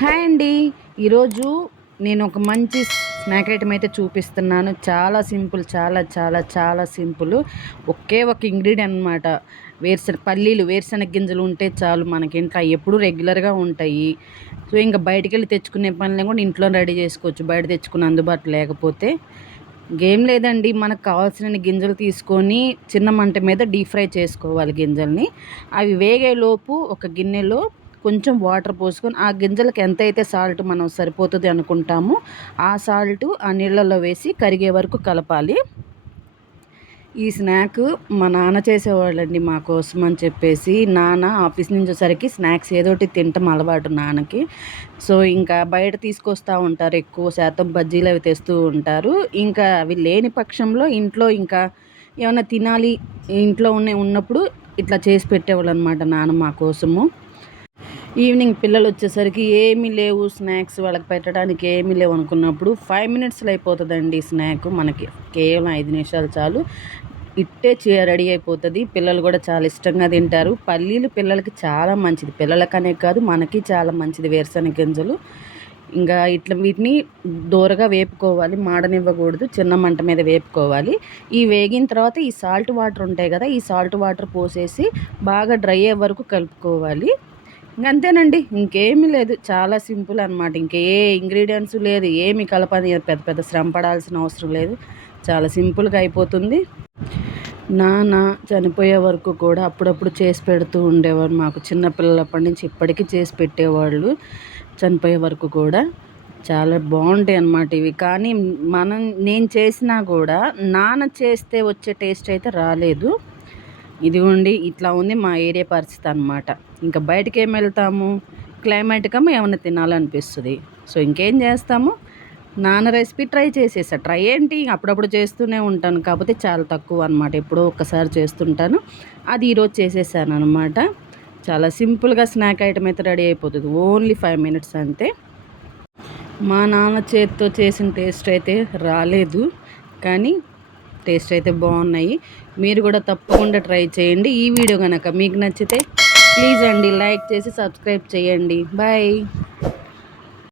Hi అండి. ఈరోజు నేను ఒక మంచి స్నాక్ ఐటమ్ అయితే చూపిస్తున్నాను. చాలా సింపుల్, చాలా చాలా చాలా సింపుల్. ఒకే ఒక ఇంగ్రీడియంట్ అనమాట. వేరుశనగ గింజలు ఉంటే చాలు మనకి ఇంట్లో ఎప్పుడూ రెగ్యులర్గా ఉంటాయి. సో ఇంకా బయటికెళ్ళి తెచ్చుకునే పనులు కూడా ఇంట్లో రెడీ చేసుకోవచ్చు, బయట తెచ్చుకుని అందుబాటు లేకపోతే. ఇంకేం లేదండి, మనకు కావాల్సిన గింజలు తీసుకొని చిన్న మంట మీద డీప్ ఫ్రై చేసుకోవాలి గింజల్ని. అవి వేగేలోపు ఒక గిన్నెలో కొంచెం వాటర్ పోసుకొని ఆ గింజలకి ఎంతైతే సాల్ట్ మనం సరిపోతుంది అనుకుంటామో ఆ సాల్ట్ ఆ నీళ్ళల్లో వేసి కరిగే వరకు కలపాలి. ఈ స్నాక్ మా నాన్న చేసేవాళ్ళండి మా కోసం అని చెప్పేసి. నాన్న ఆఫీస్ నుంచి వచ్చేసరికి స్నాక్స్ ఏదోటి తింటాం అలవాటు నాన్నకి. సో ఇంకా బయట తీసుకొస్తూ ఉంటారు, ఎక్కువ శాతం బజ్జీలు అవి తెస్తూ ఉంటారు. ఇంకా అవి లేని పక్షంలో ఇంట్లో ఇంకా ఏమైనా తినాలి ఇంట్లో ఉన్నప్పుడు ఇట్లా చేసి పెట్టేవాళ్ళు అనమాట నాన్న మా కోసము. ఈవినింగ్ పిల్లలు వచ్చేసరికి ఏమీ లేవు స్నాక్స్ వాళ్ళకి పెట్టడానికి ఏమీ లేవు అనుకున్నప్పుడు 5 మినిట్స్లో అయిపోతుందండి స్నాక్. మనకి కేవలం 5 నిమిషాలు చాలు, ఇట్టే రెడీ అయిపోతుంది. పిల్లలు కూడా చాలా ఇష్టంగా తింటారు. పల్లీలు పిల్లలకి చాలా మంచిది, పిల్లలకనే కాదు మనకి చాలా మంచిది వేరుశనగ గింజలు. ఇంకా ఇట్లా వీటిని దూరగా వేపుకోవాలి, మాడనివ్వకూడదు, చిన్న మంట మీద వేపుకోవాలి. ఈ వేగిన తర్వాత ఈ సాల్ట్ వాటర్ ఉంటాయి కదా, ఈ సాల్ట్ వాటర్ పోసేసి బాగా డ్రై అయ్యే వరకు కలుపుకోవాలి. ఇంకంతేనండి, ఇంకేమీ లేదు, చాలా సింపుల్ అనమాట. ఇంకే ఇంగ్రీడియంట్స్ లేదు, ఏమి కలపని, పెద్ద పెద్ద శ్రమ పడాల్సిన అవసరం లేదు, చాలా సింపుల్గా అయిపోతుంది. నాన్న చనిపోయే వరకు కూడా అప్పుడప్పుడు చేసి పెడుతూ ఉండేవారు మాకు. చిన్నపిల్లలప్పటి నుంచి ఇప్పటికీ చేసి పెట్టేవాళ్ళు చనిపోయే వరకు కూడా. చాలా బాగుంటాయి అన్నమాట ఇవి. కానీ నేను చేసినా కూడా నాన్న చేస్తే వచ్చే టేస్ట్ అయితే రాలేదు. ఇదిగోండి ఇట్లా ఉంది మా ఏరియా పరిస్థితి అనమాట. ఇంకా బయటకి ఏం వెళ్తాము, క్లైమేట్కమ్మ ఏమైనా తినాలనిపిస్తుంది. సో ఇంకేం చేస్తాము, నాన్న రెసిపీ ట్రై చేసేసా. ట్రై ఏంటి, అప్పుడప్పుడు చేస్తూనే ఉంటాను, కాకపోతే చాలా తక్కువ అనమాట, ఎప్పుడో ఒక్కసారి చేస్తుంటాను. అది ఈరోజు చేసేసాను అనమాట. చాలా సింపుల్గా స్నాక్ ఐటమ్ అయితే రెడీ అయిపోతుంది, ఓన్లీ 5 మినిట్స్ అంతే. మా నాన్న చేతితో చేసిన టేస్ట్ అయితే రాలేదు, కానీ టేస్ట్ అయితే బాగున్నాయి. మీరు కూడా తప్పకుండా ట్రై చేయండి. ఈ వీడియో కనుక మీకు నచ్చితే ప్లీజ్ అండి లైక్ చేసి సబ్స్క్రైబ్ చేయండి. బాయ్.